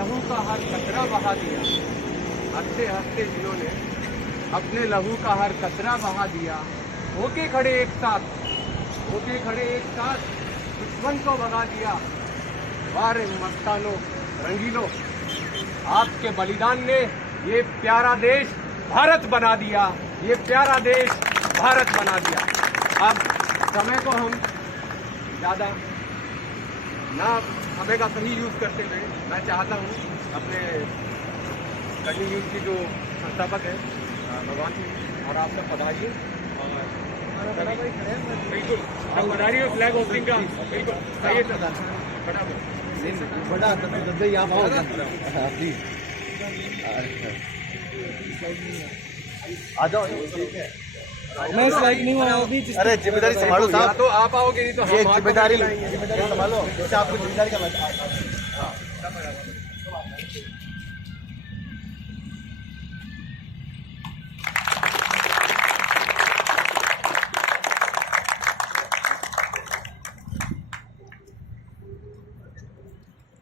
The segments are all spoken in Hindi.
लहू का हर कतरा बहा दिया। हंसते हंसते जिन्होंने अपने लहू का हर कतरा बहा दिया, होके खड़े एक साथ, होके खड़े एक साथ दुश्मन को भगा दिया। वारे मस्तानों रंगीलों, आपके बलिदान ने ये प्यारा देश भारत बना दिया, ये प्यारा देश भारत बना दिया। अब समय को हम ज़्यादा ना समय का सही यूज़ करते हुए मैं चाहता हूँ अपने कटनी न्यूज़ की जो संस्थापक है भगवान सिंह और आप सब पधारिए और बिल्कुल आप पधारिए फ्लैग ओपनिंग का बिल्कुल आइए बड़ा बड़ा यहाँ आ जाओ। ठीक है, मैं स्लाइड नहीं हुआ अभी। अरे जिम्मेदारी संभालो साहब, तो आप आओगे नहीं तो ये हम जिम्मेदारी संभालो, जैसे आपको जिम्मेदारी का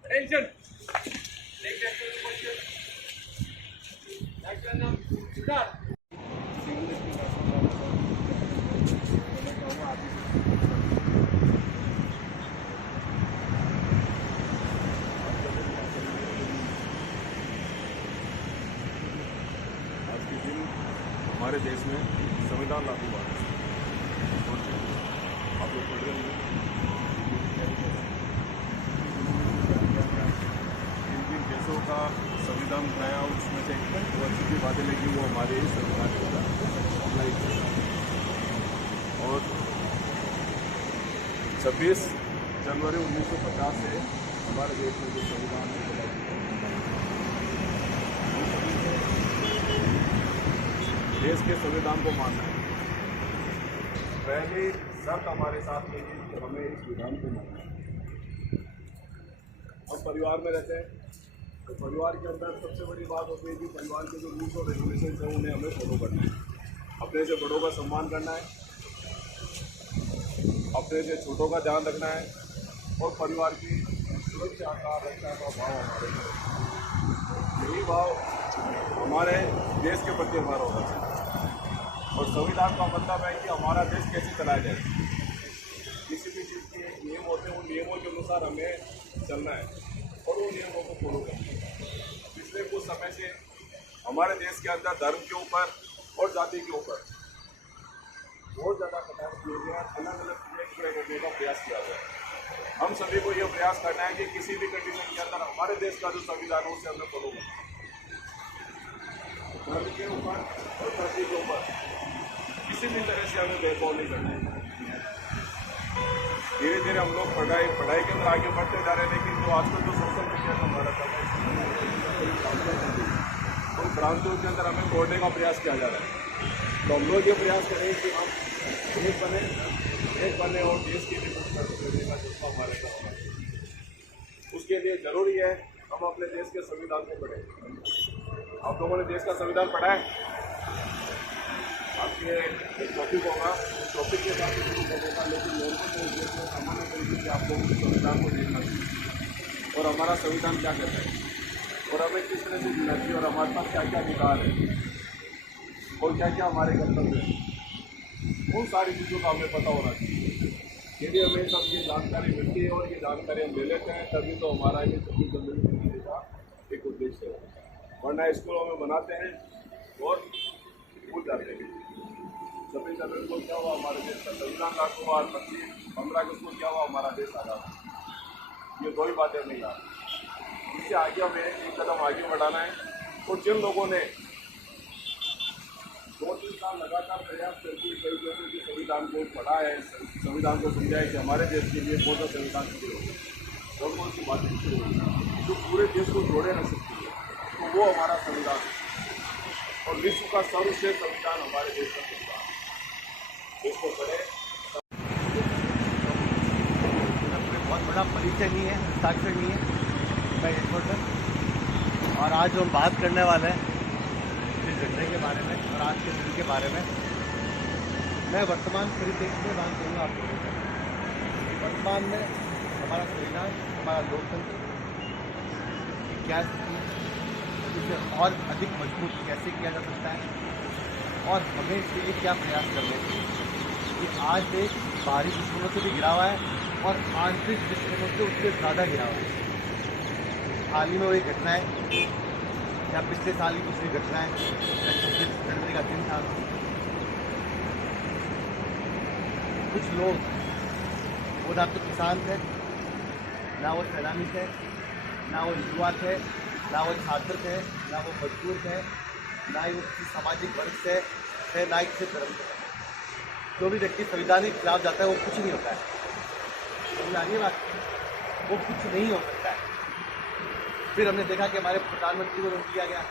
Attention. Take that question. Action. Start. आज के दिन हमारे देश में संविधान लागू हुआ है। आप लोग पढ़ रहे हैं जिन देशों का संविधान बनाया उसमें से वो अच्छी की बात है, लेकिन वो हमारे ही संविधान के द्वारा अप्लाई किया। और 26 जनवरी 1950 से हमारे देश में जो संविधान है देश के संविधान को मानना है। पहली शर्त हमारे साथ में है कि हमें इस विधान को मानना है। हम परिवार में रहते हैं तो परिवार के अंदर सबसे बड़ी बात होती है कि परिवार के जो रूल्स और रेगुलेशन हैं उन्हें हमें फॉलो करना है। अपने से बड़ों का सम्मान करना है, अपने से छोटों का ध्यान रखना है और परिवार की सुरक्षा का रक्षा का भाव हमारे यही भाव हमारे देश के प्रति हमारा होना चाहिए। और संविधान का मतलब है कि हमारा देश कैसे चलाया जाए। किसी भी चीज़ के नियम होते हैं, उन नियमों के अनुसार हमें चलना है और उन नियमों को फॉलो करना है। पिछले कुछ समय से हमारे देश के अंदर धर्म के ऊपर और जाति के ऊपर बहुत ज़्यादा कटाव किए गए, अलग अलग चीज़ें पूरे करने का प्रयास किया गया है। हम सभी को यह प्रयास करना है कि किसी भी कंडीशन के अंदर हमारे देश का जो संविधान है उसे हमें फॉलो करना है। धर्म के ऊपर और जाति के ऊपर किसी भी तरह से हमें भेदभाव नहीं करना है। धीरे धीरे हम लोग पढ़ाई के अंदर आगे बढ़ते जा रहे हैं, लेकिन जो आजकल जो सोशल मीडिया का हमारा चल रहा है उन क्रांतियों के अंदर हमें तोड़ने का प्रयास किया जा रहा है। तो हम लोग ये प्रयास करें कि हम एक बने और देश के लिए कुछ करने का जज्बा हमारे अंदर होना चाहिए। उसके लिए जरूरी है हम अपने देश के संविधान को पढ़ें। आप लोगों ने देश का संविधान पढ़ा है? आपके एक टॉपिक होगा, उस टॉपिक के साथ शुरू करेगा, लेकिन नॉर्मल सामान्य तरीके से आप लोगों को संविधान को देखना चाहिए और हमारा संविधान क्या कहता है और हमें किस तरह से जीना चाहिए और हमारे पास क्या क्या अधिकार है और क्या क्या हमारे कर्तव्य हैं। उन सारी चीज़ों का हमें पता होना चाहिए। यदि हमें सब ये जानकारी मिलती है और ये जानकारी हम ले लेते हैं तभी तो हमारा ये 26 जनवरी का एक उद्देश्य है। वरना स्कूलों में बनाते हैं और भूल जाते हैं। 26 जनवरी को क्या हुआ, हमारे देश का संविधान लागू हुआ, 15 अगस्त को क्या हुआ, हमारा देश आज़ाद। ये दो ही बातें नहीं याद। इससे आगे हमें एक कदम आगे बढ़ाना है और जिन लोगों ने 2-3 साल लगातार प्रयास करके कई जैसे कि संविधान को पढ़ा है, संविधान को समझा है कि हमारे देश के लिए कौन सा संविधान शुरू होगा और कौन सी बातें शुरू होगी जो पूरे देश को जोड़े रह सकती है, तो वो हमारा संविधान है। और विश्व का सर्वश्रेष्ठ संविधान हमारे देश का संविधान है। इसको पढ़े। बहुत बड़ा परिचय नहीं है, हस्ताक्षर नहीं है मैं रिपोर्टर। और आज हम बात करने वाले हैं इस घटने के बारे में और आज के दिन के बारे में। मैं वर्तमान परिप्रेक्ष्य में बात करूँगा आप लोगों से। वर्तमान में हमारा संविधान, हमारा लोकतंत्र क्या स्थिति है, इसे और अधिक मजबूत कैसे किया जा सकता है और हमें इसके लिए क्या प्रयास करने चाहिए कि आज देश बाहरी दुश्मनों से भी घिरा हुआ है और आंतरिक दुश्मनों से उससे ज़्यादा घिरा हुआ है। हाल ही में वही घटनाएं या पिछले साल की दूसरी घटनाएं, 26 जनवरी का दिन था, कुछ लोग वो ना तो किसान थे, ना वो सैलानी थे, ना वो युवा थे, ना वो छात्र थे, ना वो मजदूर थे, ना ही वो किसी सामाजिक वर्ग से थे, ना ही किसी धर्म से। जो भी व्यक्ति संविधान के खिलाफ जाता है वो कुछ नहीं होता है। समझ आ रही है बात? वो कुछ नहीं हो सकता है। फिर हमने देखा कि हमारे प्रधानमंत्री को रोक दिया गया,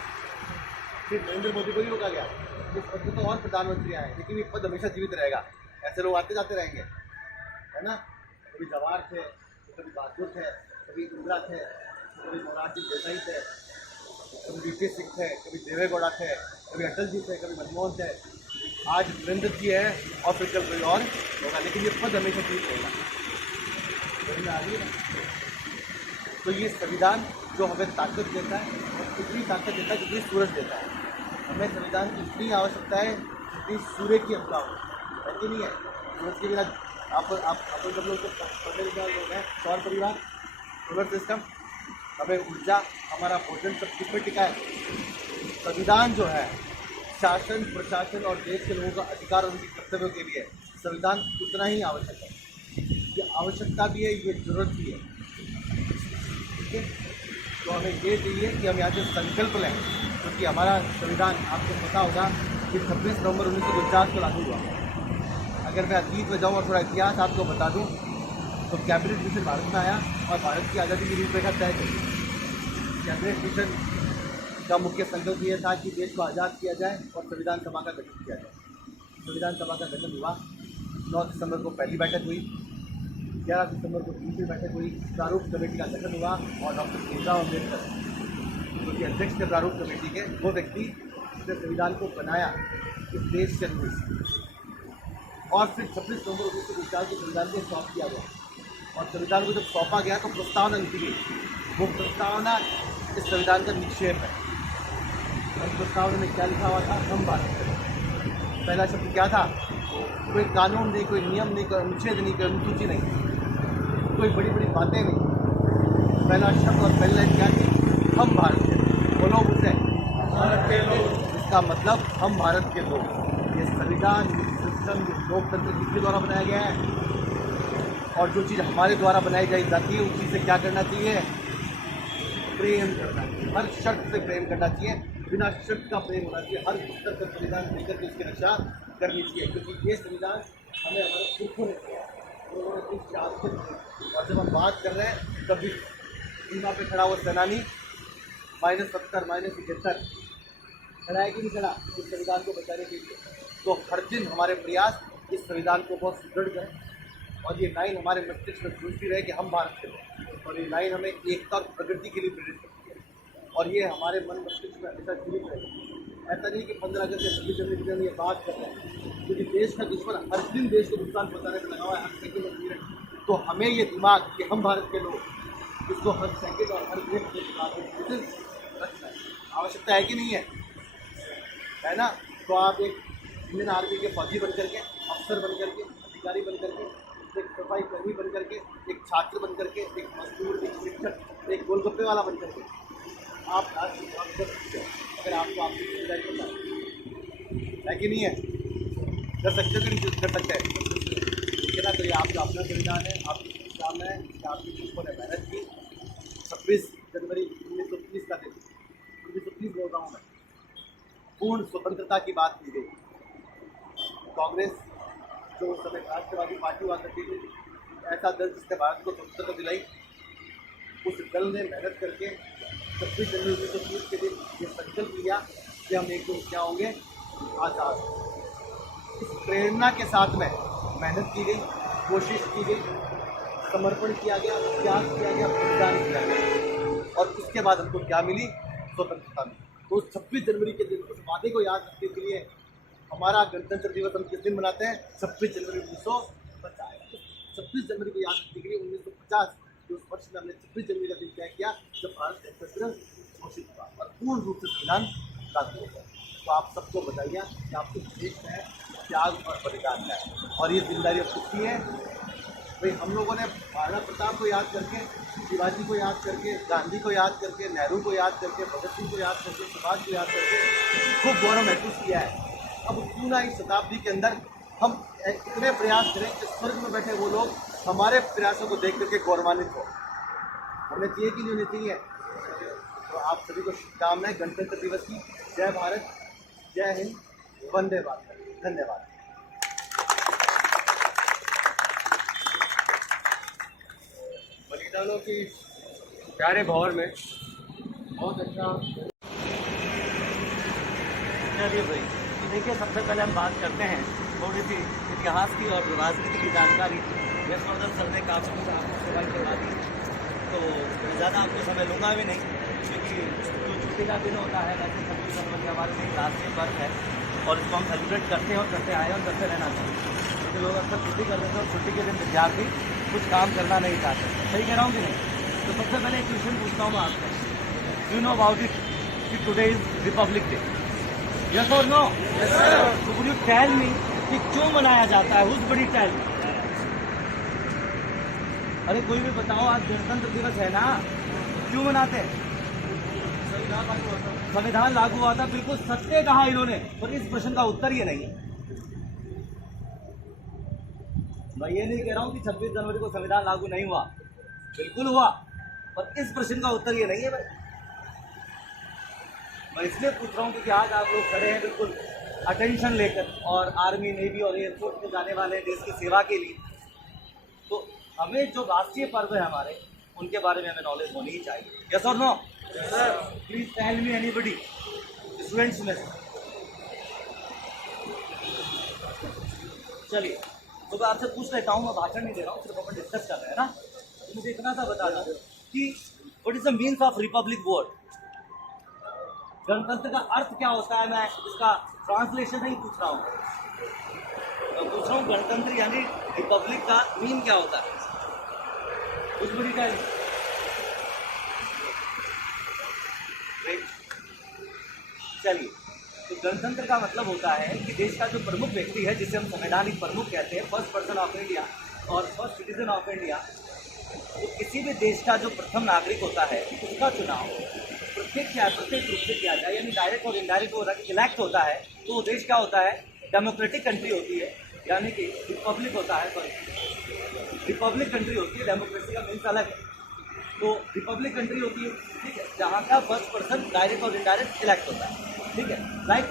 फिर नरेंद्र मोदी को ही रोका गया। इस पद पर तो और प्रधानमंत्री आए, लेकिन ये पद हमेशा जीवित रहेगा। ऐसे लोग आते जाते रहेंगे, है ना। कभी जवाहर थे, कभी बहादुर थे, कभी इंदिरा थे, कभी मोरारजी देसाई थे, कभी वीपी सिंह थे, कभी देवेगौड़ा थे, कभी अटल जी थे, कभी मनमोहन थे, आज नरेंद्र जी है और फिर कल कोई और होगा, लेकिन ये पद हमेशा जीवित रहेगा। समझ में आ रही है ना? तो ये संविधान जो हमें ताकत देता है, कितनी ताकत देता है, कितनी सूरज देता है। हमें संविधान की इतनी आवश्यकता है जितनी सूर्य की अपना हो, है कि नहीं है? सूरज के बिना आप सब लोग तो पढ़ने लिखने वाले लोग हैं, सौर परिवार, सोलर सिस्टम, हमें ऊर्जा, हमारा भोजन सब किस पर टिका है? संविधान जो है शासन, प्रशासन और देश के लोगों का अधिकार और उनके कर्तव्यों के लिए संविधान उतना ही आवश्यक है। ये आवश्यकता भी है, ये जरूरत भी है। ठीक है, तो हमें ये चाहिए कि हम यहाँ से संकल्प लें, क्योंकि हमारा संविधान आपको पता होगा कि 26 नवंबर 1949 को लागू हुआ। अगर मैं अतीत में जाऊँ और थोड़ा इतिहास आपको बता दूँ तो कैबिनेट मिशन भारत में आया और भारत की आज़ादी की रूपरेखा तय की। कैबिनेट मिशन का मुख्य संकल्प ये था कि देश को आज़ाद किया जाए और संविधान सभा का गठन किया जाए। संविधान सभा का गठन हुआ, 9 दिसंबर को पहली बैठक हुई, 11 दिसंबर को दूसरी बैठक हुई, प्रारूप कमेटी का गठन हुआ और डॉक्टर भीमराव अम्बेडकर जो कि अध्यक्ष थे प्रारूप कमेटी के, वो व्यक्ति जिसने संविधान को बनाया इस देश के अनुरूप। और फिर 26 नवंबर 1949 को संविधान को सौंप दिया गया और संविधान को जब सौंपा गया तो प्रस्तावना लिखी गई। वो प्रस्तावना इस संविधान का निक्षेप है। और प्रस्तावना में क्या लिखा हुआ था? हम भारत के। पहला शब्द क्या था? कोई कानून नहीं, कोई नियम नहीं, कोई अनुच्छेद नहीं, कोई अनुसूची नहीं, कोई बड़ी बड़ी बातें नहीं। पहला शब्द और पहली लाइन क्या थी? हम भारत के। बोलो मुझसे, भारत के लोग। इसका मतलब हम भारत के लोग। ये संविधान, सिस्टम, लोकतंत्र किसके द्वारा बनाया गया है? और जो चीज़ हमारे द्वारा बनाई जाती है उस चीज़ से क्या करना चाहिए? प्रेम करना चाहिए। हर शर्त से प्रेम करना चाहिए, बिना शर्त का प्रेम होना चाहिए। हर स्तर पर संविधान लेकर के उसकी रक्षा करनी चाहिए, क्योंकि ये संविधान हमें हमारे पुरखों ने दिया है, उन्होंने इतनी शहादत दी। और जब हम बात कर रहे हैं तभी सीमा पे खड़ा हुआ सेनानी -70 -71 खड़ा है कि नहीं खड़ा इस संविधान को बचाने के लिए? तो हर दिन हमारे प्रयास इस संविधान को बहुत सुदृढ़ करें और ये लाइन हमारे मस्तिष्क में गूंजती रहे कि हम भारत के लोग, और ये लाइन हमें एकता और प्रगति के लिए प्रेरित करती है और ये हमारे मन मस्तिष्क में हमेशा जीवित रहे। ऐसा नहीं कि 15 अगस्त या 26 जनवरी के दिन ये बात कर रहे हैं, क्योंकि देश का दुश्मन हर दिन देश को नुकसान पहुँचाने पर लगा हुआ है, हर सेकंड और मिनट। तो हमें ये दिमाग कि हम भारत के लोग, इसको हर सेकंड और हर मिनट रखना है। आवश्यकता है कि नहीं है ना? तो आप एक इंडियन आर्मी के फौजी बन करके, अफसर बन करके, अधिकारी बन करके, एक सफाई कर्मी बन करके, एक छात्र बन करके, एक मजदूर, एक शिक्षक, एक गोलगप्पे वाला बन करके आप राष्ट्र की सेवा कर सकते हो, अगर आपको आपकी जिम्मेदारी पता है कि नहीं है? कर सकते हो कि नहीं कर सकते हैं? ठीक है ना? तो ये आपका अपना संविधान है, आपकी संविधान है, आपकी पुरुषों ने मेहनत की। 26 जनवरी 1930 का दिन, 1930 बोल रहा हूँ मैं, पूर्ण स्वतंत्रता की बात की गई। कांग्रेस जो उस समय राष्ट्रवादी पार्टी हुआ करती थी, ऐसा दल जिसने भारत को स्वतंत्रता दिलाई, उस दल ने मेहनत करके 26 जनवरी 1930 के दिन ये संकल्प लिया कि हम एक दिन क्या होंगे? आज़ाद। इस प्रेरणा के साथ में मेहनत की गई, कोशिश की गई, समर्पण किया गया, त्याग किया गया, बलिदान किया गया, और उसके बाद हमको क्या मिली? स्वतंत्रता मिली। तो उस 26 जनवरी के दिन उस वादे को याद रखने के लिए हमारा गणतंत्र दिवस हम किस दिन मनाते हैं? 26 जनवरी 1950। 26 जनवरी को याद रखने के लिए 1950 उस वर्ष में हमने 26 जनवरी का दिन तय किया गया जब भारत गणतंत्र घोषित हुआ और पूर्ण रूप से संविधान लागू हो गया। तो आप सबको बताइए कि आपको देश में त्याग और बलिदान है और ये जिम्मेदारी अब किसकी है? भाई हम लोगों ने महाराणा प्रताप को याद करके, शिवाजी को याद करके, गांधी को याद करके, नेहरू को याद करके, भगत सिंह को याद करके, सुभाष को याद करके खूब गौरव महसूस किया है। अब क्यों ना इस शताब्दी के अंदर हम इतने प्रयास करें कि स्वर्ग में बैठे वो लोग हमारे प्रयासों को देख करके गौरवान्वित हो। हमें चाहिए कि नहीं होनी चाहिए? तो आप सभी को शुभकामनाएं गणतंत्र दिवस की। जय भारत, जय हिंद, वंदे मातरम। धन्यवाद। बलिदानों की प्यारे भौर में बहुत अच्छा। चलिए भाई, तो देखिए सबसे पहले हम बात करते हैं थोड़ी सी इतिहास की और राजनीति की जानकारी। यशवर्धन सर ने काफ़ी कुछ आपको सवाल करवा दी, तो ज़्यादा आपको समय लूँगा भी नहीं, क्योंकि जो छुट्टी का दिन होता है वैसे 26 जनवरी हमारे लिए राष्ट्रीय पर्व है और इसको हम सेलिब्रेट करते हैं और करते आए और करते रहना चाहिए। क्योंकि लोग अक्सर छुट्टी कर देते हैं और छुट्टी के दिन विद्यार्थी कुछ काम करना नहीं चाहते। सही कह रहा हूँ कि नहीं? तो सबसे पहले एक क्वेश्चन पूछता हूँ मैं आपसे, यू नो अबाउट इट कि today is Republic day? Yes और नो? तो वुड यू टेल मी कि क्यों मनाया जाता है? हुज बड़ी टेल मी? अरे कोई भी बताओ, आज गणतंत्र दिवस है ना, क्यों मनाते हैं? संविधान लागू हुआ था, बिल्कुल सत्य कहा इन्होंने, पर इस प्रश्न का उत्तर ये नहीं है। मैं ये नहीं कह रहा हूं कि 26 जनवरी को संविधान लागू नहीं हुआ, बिल्कुल हुआ, पर इस प्रश्न का उत्तर ये नहीं है भाई। मैं इसलिए पूछ रहा हूँ क्योंकि आज आप लोग खड़े हैं बिल्कुल अटेंशन लेकर और आर्मी, नेवी और एयरफोर्स में जाने वाले देश की सेवा के लिए। तो हमें जो राष्ट्रीय पर्व है हमारे, उनके बारे में हमें नॉलेज होनी ही चाहिए। यस और no? Please tell me anybody, students में। चलिए, तो मैं आपसे पूछ लेता हूँ, मैं भाषण नहीं दे रहा हूँ, सिर्फ अपन डिस्कस कर रहे हैं ना। तो मुझे इतना सा बता दो कि what is the means of Republic word? गणतंत्र का अर्थ क्या होता है? मैं इसका ट्रांसलेशन नहीं पूछ रहा हूँ, मैं पूछ रहा हूँ गणतंत्र यानी रिपब्लिक का मीन क्या होता है? कुछ बड़ी क्या? चलिए, तो गणतंत्र का मतलब होता है कि देश का जो प्रमुख व्यक्ति है, जिसे हम संवैधानिक प्रमुख कहते हैं, फर्स्ट पर्सन ऑफ इंडिया और फर्स्ट सिटीजन ऑफ इंडिया, तो किसी भी देश का जो प्रथम नागरिक होता है उसका चुनाव प्रत्येक रूप से किया जाए, यानी डायरेक्ट और इनडायरेक्ट हो रहा है, इलेक्ट होता है। तो वो देश क्या होता है? डेमोक्रेटिक कंट्री होती है, यानी कि रिपब्लिक होता है, रिपब्लिक कंट्री होती है। डेमोक्रेसी का मीन्स अलग है। तो रिपब्लिक कंट्री होती है, ठीक है, जहाँ का फर्स्ट पर्सन डायरेक्ट और इनडायरेक्ट इलेक्ट होता है, ठीक है। लाइक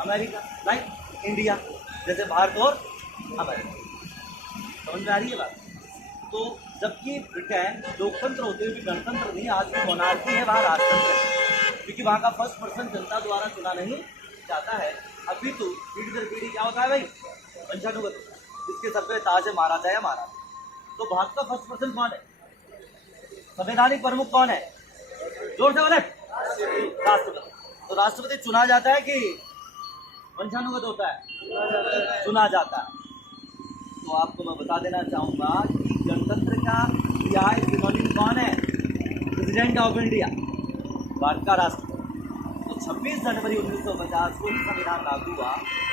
अमेरिका, लाइक इंडिया, जैसे भारत और अमेरिका। समझ में आ रही है बात? तो जबकि ब्रिटेन लोकतंत्र होते हुए भी गणतंत्र नहीं, आज भी मोनार्की है, वहाँ राजतंत्र है, क्योंकि वहाँ का फर्स्ट पर्सन जनता द्वारा चुना नहीं जाता है। अभी तो पीढ़ी दर पीढ़ी क्या होता है भाई? वंशानुगत, इसके सर पे ताज है महाराजा या महाराजा। तो भारत का फर्स्ट पर्सन कौन है? संवैधानिक प्रमुख कौन है? जोर से बोले। राष्ट्रपति। तो राष्ट्रपति चुना जाता है कि वंशानुगत होता है? चुना जाता है। तो आपको मैं बता देना चाहूँगा कि गणतंत्र का रियायत सिनोनिम कौन है? प्रेसिडेंट ऑफ इंडिया, भारत का राष्ट्रपति। तो 26 जनवरी 1950 को ही संविधान लागू हुआ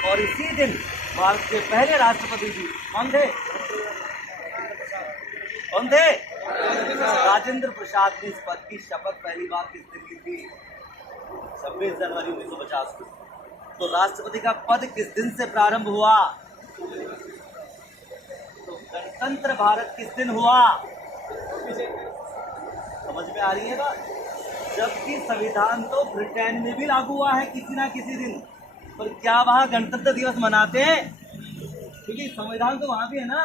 और इसी दिन भारत के पहले राष्ट्रपति जी कौन थे? कौन थे? राजेंद्र प्रसाद ने इस पद की शपथ पहली बार किस दिन ली थी? 26 जनवरी 1950 को। तो राष्ट्रपति का पद किस दिन से प्रारंभ हुआ? तो गणतंत्र भारत किस दिन हुआ? समझ में आ रही है बात? जबकि संविधान तो ब्रिटेन में भी लागू हुआ है किसी ना किसी दिन, पर क्या वहाँ गणतंत्र दिवस मनाते हैं? क्योंकि संविधान तो वहाँ भी है ना।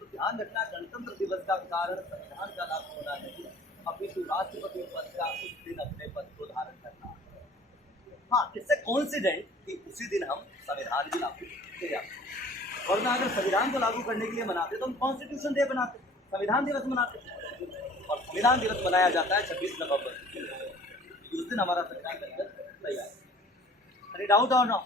तो ध्यान रखना, गणतंत्र दिवस का कारण संविधान का लागू होना नहीं, अपितु राष्ट्रपति पद का उस दिन अपने पद को धारण करना। हाँ, इससे कॉन्सिडेंट कि उसी दिन हम संविधान भी लागू किया, वरना अगर संविधान को लागू करने के लिए मनाते तो हम कॉन्स्टिट्यूशन डे बनाते, संविधान दिवस मनाते। और संविधान दिवस मनाया जाता है 26 नवंबर, उस दिन हमारा संविधान का दिवस तैयार। एनी डाउट और नो?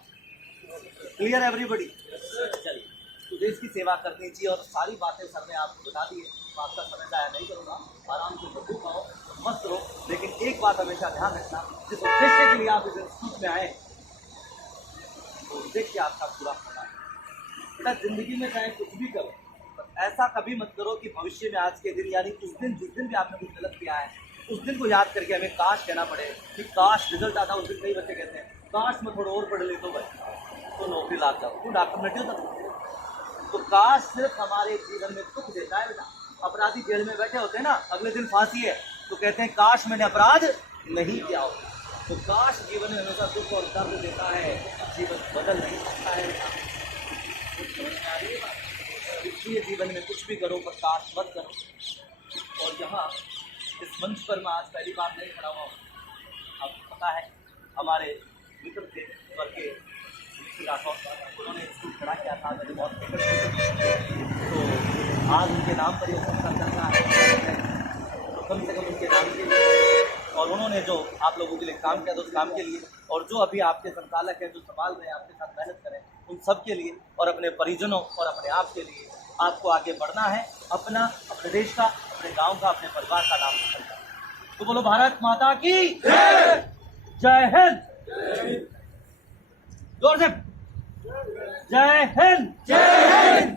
Clear everybody? चलिए, तो देश की सेवा करनी चाहिए और सारी बातें सर ने आपको बता दी है, तो आपका समय जाया नहीं करूँगा, आराम से बच्चों खाओ एक बात हमेशा ध्यान रखना, जिस उद्देश्य के लिए आप इस इंस्टीट्यूट में आए तो उद्देश्य आपका पूरा होना है। बेटा जिंदगी में चाहे कुछ भी करो, पर ऐसा कभी मत करो कि भविष्य में आज के दिन यानी उस दिन जिस दिन भी आपने कुछ गलत किया है उस दिन को याद करके हमें काश कहना पड़े कि काश रिजल्ट आता। उस दिन कई बच्चे कहते हैं काश मैं थोड़ा और पढ़ ले तो नौकरी लाग जाओ, तू डॉक्टर में होता। तो काश सिर्फ हमारे जीवन में दुख देता है बेटा। अपराधी जेल में बैठे होते हैं ना, अगले दिन फांसी है तो कहते हैं काश मैंने अपराध नहीं किया होता। तो काश जीवन में हमेशा दुख और दर्द देता है, जीवन बदल नहीं सकता है। इसलिए जीवन में कुछ भी करो पर काश मत करो। और यहाँ इस मंच पर मैं आज पहली बार नहीं खड़ा हुआ हूँ। आपको पता है हमारे मित्र थे स्वर्गीय राठौर, उन्होंने इसको खड़ा किया था, मैंने बहुत तो आज उनके नाम पर यह संस्था चल रहा है, तो कम से कम उनके नाम के लिए और उन्होंने जो आप लोगों के लिए काम किया था उस काम के लिए, और जो अभी आपके संचालक हैं जो संभाल रहे हैं आपके साथ मेहनत करें उन सब के लिए, और अपने परिजनों और अपने आप के लिए आपको आगे बढ़ना है, अपना, अपने देश का, अपने गांव का, अपने परिवार का नाम करना है। तो बोलो भारत माता की जय हिंद, जोर से जय हिंद, जय हिंद।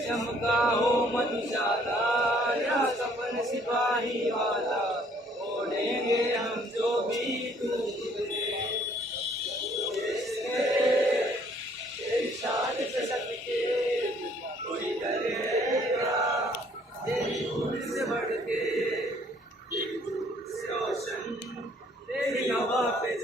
चमका हो मधुशाला या सपन सिपाही वाला, ओढ़ेंगे हम जो भी तुझे। तेरी शान से सटके कोई डरेगा, तेरी दूर से बढ़ के तेरी रोशन, तेरी हवा पे